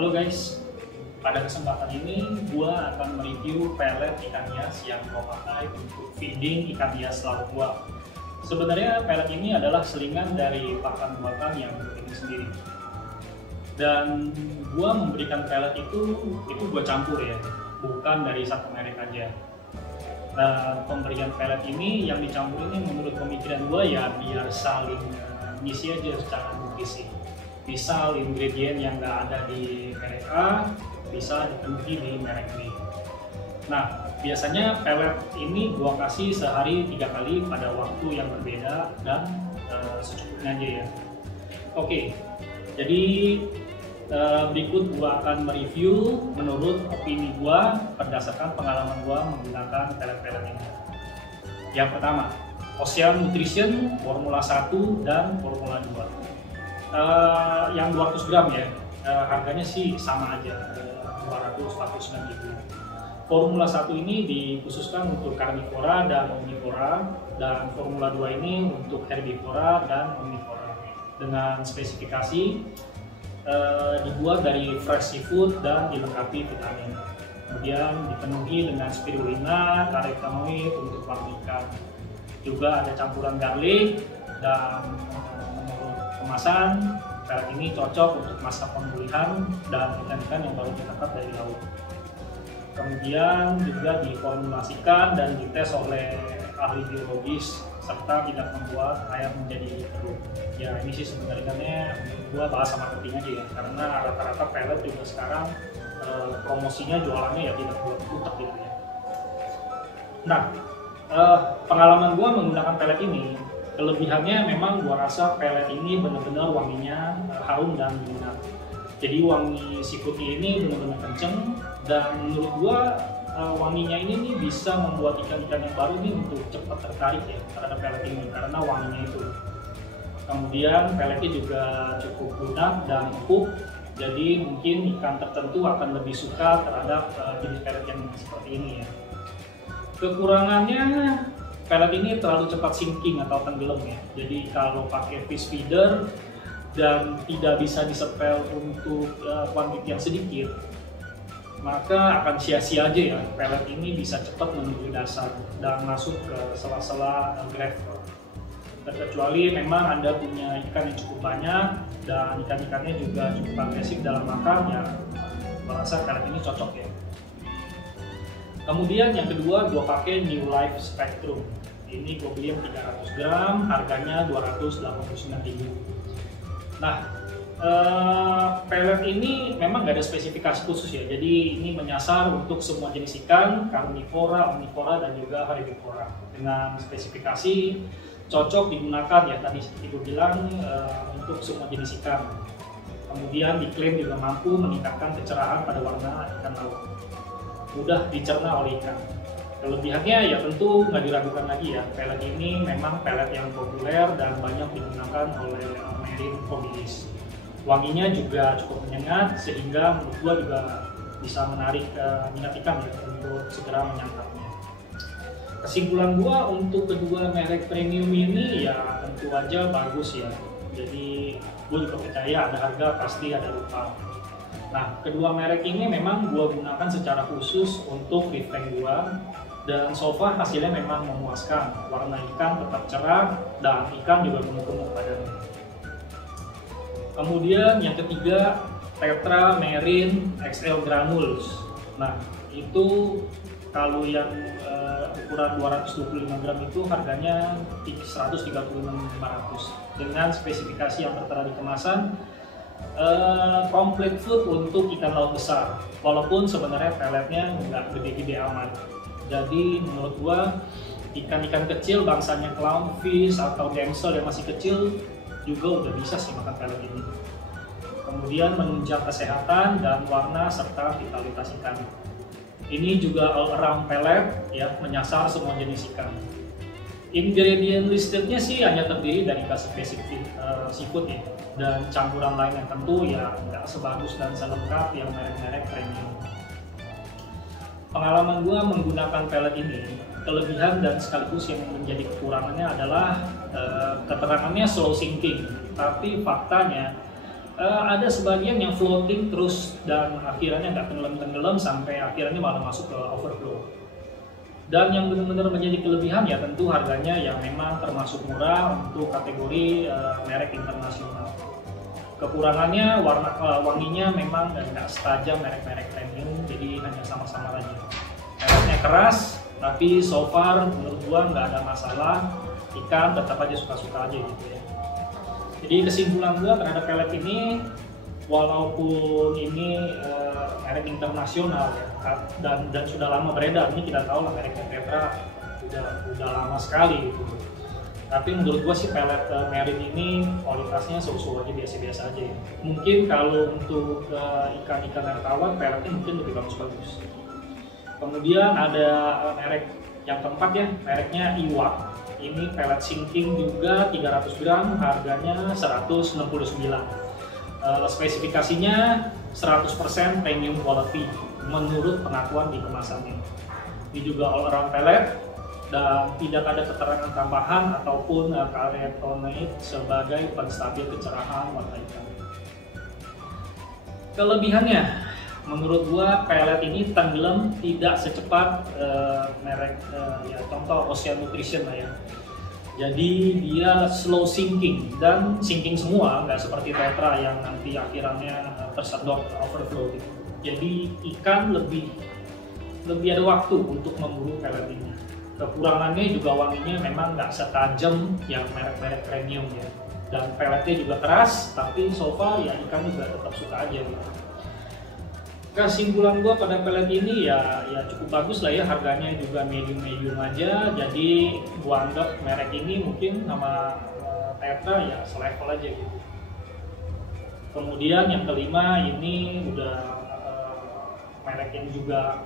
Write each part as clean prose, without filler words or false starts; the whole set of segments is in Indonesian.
Halo guys, pada kesempatan ini gua akan mereview pelet ikan hias yang gua pakai untuk feeding ikan hias laut gua. Sebenarnya pelet ini adalah selingan dari pakan yang gua bikin sendiri. Dan gua memberikan pelet itu gua campur ya, bukan dari satu merek aja. Nah, pemberian pelet ini yang dicampur ini menurut pemikiran gua ya biar saling ngisi aja secara nutrisi. Misal ingredient yang nggak ada di merek A bisa dipenuhi di merek B. Nah, biasanya pelet ini gua kasih sehari 3 kali pada waktu yang berbeda dan secukupnya aja ya. Oke, jadi berikut gua akan mereview menurut opini gua berdasarkan pengalaman gua menggunakan pelet-pelet ini. Yang pertama, Ocean Nutrition Formula 1 dan Formula 2. Yang 200 gram ya, harganya sih sama aja, 249 ribu. Formula 1 ini dikhususkan untuk karnivora dan omnivora, dan Formula 2 ini untuk herbivora dan omnivora. Dengan spesifikasi dibuat dari fresh seafood dan dilengkapi vitamin. Kemudian dipenuhi dengan spirulina, karotenoid untuk warna ikan. Juga ada campuran garlic dan kemasan pelet ini cocok untuk masa pemulihan dan ikan-ikan yang baru ditangkap dari laut. Kemudian juga diformulasikan dan dites oleh ahli biologis serta tidak membuat air menjadi keruh. Ya ini sih sebenarnya gua bahas marketing aja ya, karena rata-rata pelet juga sekarang promosinya jualannya ya tidak buat utak gitu ya. Nah, pengalaman gua menggunakan pelet ini, kelebihannya memang gua rasa pelet ini benar-benar wanginya harum dan menyengat. Jadi wangi seafoodnya ini benar-benar kenceng, dan menurut gua wanginya ini nih bisa membuat ikan-ikan yang baru nih untuk cepat tertarik ya terhadap pelet ini karena wanginya itu. Kemudian peletnya juga cukup lunak dan empuk, jadi mungkin ikan tertentu akan lebih suka terhadap jenis pelet yang seperti ini ya. Kekurangannya, pelet ini terlalu cepat sinking atau tenggelam ya. Jadi kalau pakai fish feeder dan tidak bisa disepel untuk kuantitas yang sedikit, maka akan sia-sia aja ya. Pelet ini bisa cepat menuju dasar dan masuk ke sela-sela gravel. Terkecuali memang Anda punya ikan yang cukup banyak dan ikan-ikannya juga cukup agresif dalam makan, ya merasa pelet ini cocok ya. Kemudian yang kedua, gue pakai New Life Spectrum. Ini gue beli yang 300 gram, harganya 289 ribu. Nah, pelet ini memang gak ada spesifikasi khusus ya. Jadi ini menyasar untuk semua jenis ikan, karnivora, omnivora, dan juga herbivora. Dengan spesifikasi cocok digunakan ya, tadi seperti gue bilang, untuk semua jenis ikan. Kemudian diklaim juga mampu meningkatkan kecerahan pada warna ikan laut. Mudah dicerna oleh ikan. Kelebihannya ya tentu nggak diragukan lagi ya, pelet ini memang pelet yang populer dan banyak digunakan oleh marine hobbyist. Wanginya juga cukup menyengat sehingga menurut gua juga bisa menarik minat ikan ya untuk segera menyantapnya. Kesimpulan gua untuk kedua merek premium ini ya tentu aja bagus ya. Jadi gua juga percaya ada harga pasti ada rupa. Nah, kedua merek ini memang gua gunakan secara khusus untuk reef tank gua, dan so far hasilnya memang memuaskan. Warna ikan tetap cerah dan ikan juga gemuk-gemuk badannya. Kemudian yang ketiga, Tetra Marine XL Granules. Nah, itu kalau yang ukuran 225 gram itu harganya 136.500 dengan spesifikasi yang tertera di kemasan. Complete food untuk ikan laut besar, walaupun sebenarnya peletnya nggak gede-gede amat. Jadi menurut gua ikan-ikan kecil bangsanya clownfish atau damsel yang masih kecil juga udah bisa sih makan pelet ini. Kemudian menunjang kesehatan dan warna serta vitalitas ikan. Ini juga all around pelet ya, menyasar semua jenis ikan. Ingredient listednya sih hanya terdiri dari basic seafood ya, dan campuran lain yang tentu ya nggak sebagus dan selengkap yang merek-merek premium. Pengalaman gua menggunakan pelet ini, kelebihan dan sekaligus yang menjadi kekurangannya adalah keterangannya slow sinking, tapi faktanya Ada sebagian yang floating terus dan akhirnya nggak tenggelam sampai akhirnya malah masuk ke overflow. Dan yang benar-benar menjadi kelebihan ya tentu harganya yang memang termasuk murah untuk kategori merek internasional. Kekurangannya wanginya memang nggak setajam merek-merek premium, jadi hanya sama-sama aja. Mereknya keras, tapi so far menurut gua nggak ada masalah. Ikan tetap aja suka-suka aja gitu ya. Jadi kesimpulan gue terhadap pelet ini, walaupun ini merek internasional ya, dan sudah lama beredar, ini kita tahu lah mereknya Tetra udah lama sekali gitu. Tapi menurut gue sih pelet Marine ini kualitasnya so-so aja, biasa-biasa aja ya. Mungkin kalau untuk ikan-ikan air tawar, peletnya mungkin lebih bagus-bagus. Kemudian ada merek yang keempat ya, mereknya Iwak. Ini pelet sinking juga 300 gram, harganya 169. Spesifikasinya 100% premium quality menurut pengakuan di kemasannya. Ini juga all around pelet dan tidak ada keterangan tambahan ataupun carotenoid sebagai penstabil kecerahan warna ikan. Kelebihannya, menurut gua pelet ini tenggelam tidak secepat merek ya contoh Ocean Nutrition lah ya. Jadi dia slow sinking dan sinking semua, nggak seperti Tetra yang nanti akhirnya tersedot overflow gitu. Jadi ikan lebih ada waktu untuk memburu pelet ini. Kekurangannya juga wanginya memang nggak setajam yang merek-merek premium ya. Dan peletnya juga keras, tapi so far ya ikan juga tetap suka aja gitu. Kesimpulan gue pada pelet ini ya cukup bagus lah ya, harganya juga medium aja, jadi gue anggap merek ini mungkin sama Tetra ya selevel aja gitu. Kemudian yang kelima ini udah merek yang juga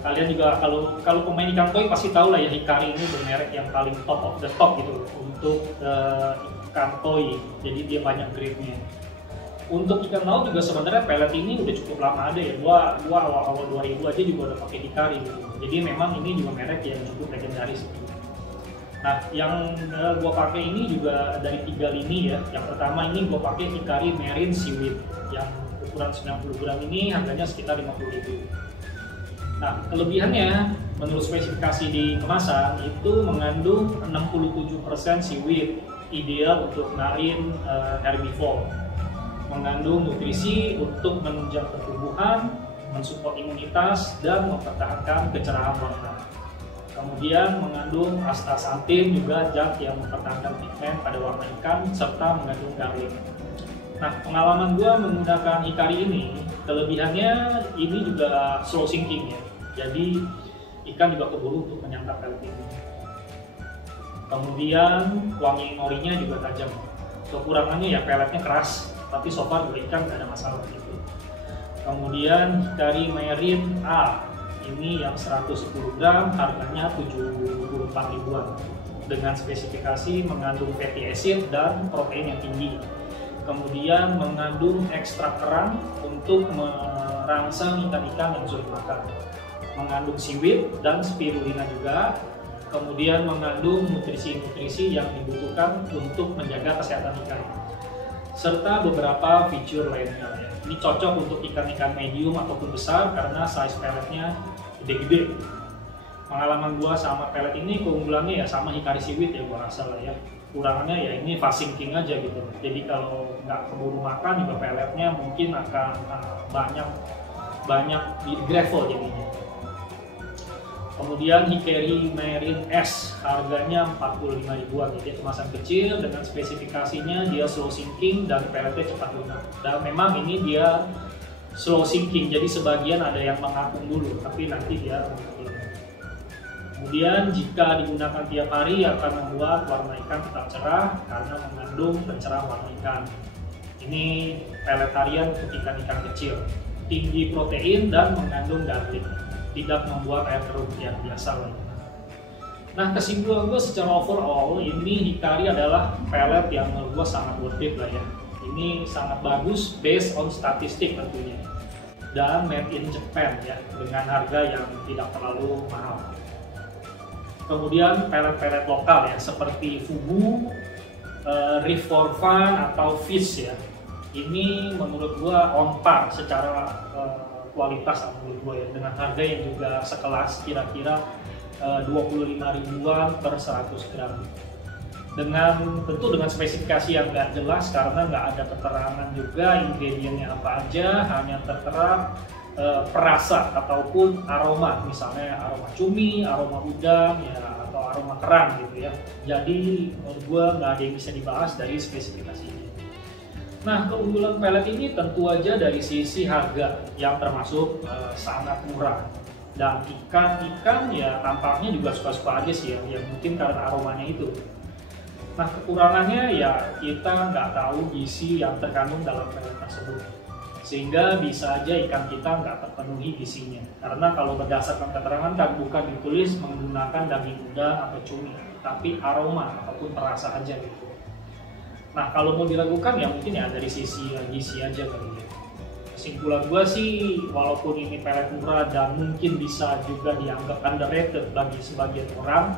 kalian juga kalau pemain ikan koi pasti tahu lah ya, Hikari ini bermerek yang paling top of the top gitu untuk ikan koi, jadi dia banyak grade-nya. Untuk ikan laut juga sebenarnya pelet ini udah cukup lama ada ya, gua awal 2000 aja juga udah pakai Hikari gitu. Jadi memang ini juga merek yang cukup legendaris gitu. Nah, yang gua pakai ini juga dari 3 lini ya. Yang pertama ini gua pakai Hikari Marine Seaweed yang ukuran 90 gram ini harganya sekitar 50.000. Nah, kelebihannya menurut spesifikasi di kemasan itu mengandung 67% seaweed, ideal untuk marine herbivore. Mengandung nutrisi untuk menunjang pertumbuhan, mensupport imunitas, dan mempertahankan kecerahan warna. Kemudian mengandung astaxanthin juga zat yang mempertahankan pigmen pada warna ikan, serta mengandung garlic. Nah, pengalaman gue menggunakan Hikari ini, kelebihannya ini juga slow sinking ya. Jadi ikan juga keburu untuk menyantap pelet ini. Kemudian wangi norinya juga tajam. Kekurangannya ya peletnya keras, tapi so far juga ikan nggak ada masalah gitu. Kemudian Hikari Marine A ini yang 110 gram, harganya 74 ribuan dengan spesifikasi mengandung fatty acid dan protein yang tinggi. Kemudian mengandung ekstrak kerang untuk merangsang ikan-ikan yang sulit makan. Mengandung seaweed dan spirulina juga. Kemudian mengandung nutrisi-nutrisi yang dibutuhkan untuk menjaga kesehatan ikan, serta beberapa fitur lainnya ya. Ini cocok untuk ikan-ikan medium ataupun besar karena size peletnya gede-gede. Pengalaman gua sama pelet ini keunggulannya ya sama Hikari Seaweed ya gua rasa lah ya. Kurangannya ya ini fast sinking aja gitu. Jadi kalau nggak keburu makan juga peletnya mungkin akan banyak di gravel jadinya. Kemudian Hikari Marine S harganya 45 ribuan, jadi kemasan kecil dengan spesifikasinya dia slow sinking dan peletnya cepat lunak. Dan memang ini dia slow sinking, jadi sebagian ada yang mengapung dulu, tapi nanti dia kemudian jika digunakan tiap hari akan membuat warna ikan tetap cerah karena mengandung pencerah warna ikan. Ini pelet harian untuk ikan-ikan kecil, tinggi protein dan mengandung garlic. Tidak membuat air keruh yang biasa lainnya. Nah, kesimpulan gue secara overall ini Hikari adalah pelet yang menurut gue sangat worth it lah ya. Ini sangat bagus based on statistik tentunya, dan made in Japan ya dengan harga yang tidak terlalu mahal. Kemudian pelet-pelet lokal ya seperti Fugu, Reef for Fun atau Fish ya. ini menurut gua on par secara kualitas menurut gua ya, dengan harga yang juga sekelas kira-kira 25 ribuan per 100 gram. Tentu dengan spesifikasi yang nggak jelas karena nggak ada keterangan juga ingredientnya apa aja, hanya tertera perasa ataupun aroma, misalnya aroma cumi, aroma udang ya, atau aroma kerang gitu ya. Jadi menurut gua nggak ada yang bisa dibahas dari spesifikasi ini. Nah, keunggulan pelet ini tentu aja dari sisi harga yang termasuk sangat murah, dan ikan ya tampaknya juga suka-suka aja sih ya mungkin karena aromanya itu. Nah, kekurangannya ya kita nggak tahu gizi yang terkandung dalam pelet tersebut, sehingga bisa aja ikan kita nggak terpenuhi gizinya. Karena kalau berdasarkan keterangan kan bukan ditulis menggunakan daging udang atau cumi, tapi aroma ataupun perasa aja gitu. Nah, kalau mau diragukan ya mungkin ya dari sisi gizi aja kali ya. Kesimpulan gue sih, walaupun ini pelet murah dan mungkin bisa juga dianggap underrated bagi sebagian orang,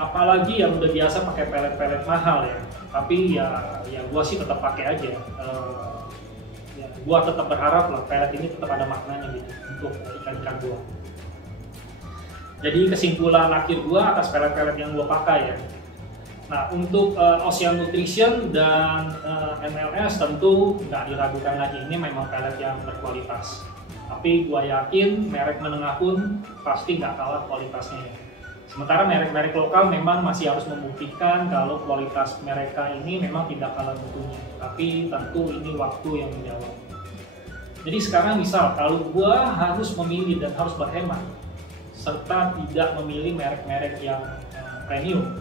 apalagi yang udah biasa pakai pelet-pelet mahal ya, tapi ya gue sih tetap pakai aja. Ya, gue tetap berharap lah pelet ini tetap ada maknanya gitu untuk ikan-ikan gue. Jadi kesimpulan akhir gue atas pelet-pelet yang gue pakai ya. Nah, untuk Ocean Nutrition dan MLS tentu nggak diragukan lagi, ini memang pelet yang berkualitas. Tapi gue yakin merek menengah pun pasti nggak kalah kualitasnya ya. Sementara merek-merek lokal memang masih harus membuktikan kalau kualitas mereka ini memang tidak kalah mutunya. Tapi tentu ini waktu yang menjawab. Jadi sekarang misal kalau gua harus memilih dan harus berhemat, serta tidak memilih merek-merek yang premium,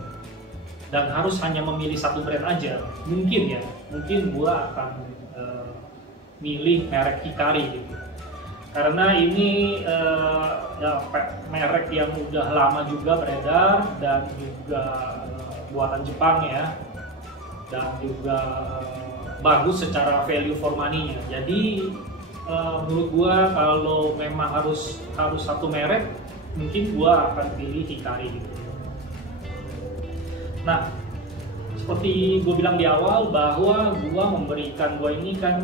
dan harus hanya memilih satu brand aja, mungkin gua akan milih merek Hikari gitu. Karena ini ya, merek yang udah lama juga beredar dan juga buatan Jepang ya, dan juga bagus secara value for money-nya. Jadi menurut gua kalau memang harus satu merek, mungkin gua akan pilih Hikari gitu. Nah, seperti gue bilang di awal bahwa gue memberikan ini kan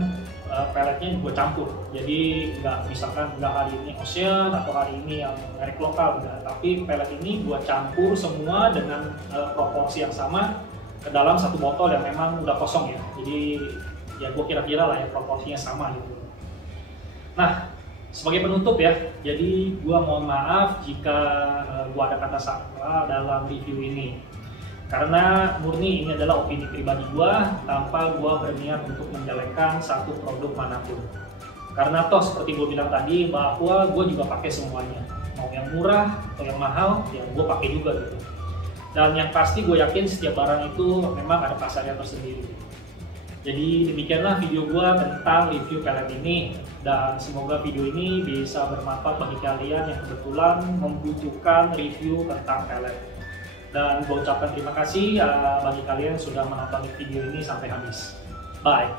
peletnya gue campur, jadi misalkan nggak hari ini Ocean atau hari ini yang merek lokal enggak, tapi pelet ini gue campur semua dengan proporsi yang sama ke dalam satu botol yang memang udah kosong ya, jadi ya gue kira-kira lah ya proporsinya sama gitu. Nah, sebagai penutup ya, jadi gue mohon maaf jika gue ada kata salah dalam review ini. Karena murni ini adalah opini pribadi gua tanpa gua berniat untuk menjelekkan satu produk manapun. Karena toh seperti gua bilang tadi bahwa gua juga pakai semuanya, mau yang murah atau yang mahal ya gua pakai juga gitu. Dan yang pasti gue yakin setiap barang itu memang ada pasarnya tersendiri. Jadi demikianlah video gua tentang review pelet ini, dan semoga video ini bisa bermanfaat bagi kalian yang kebetulan membutuhkan review tentang pelet. Dan gue ucapkan terima kasih bagi kalian yang sudah menonton video ini sampai habis. Bye!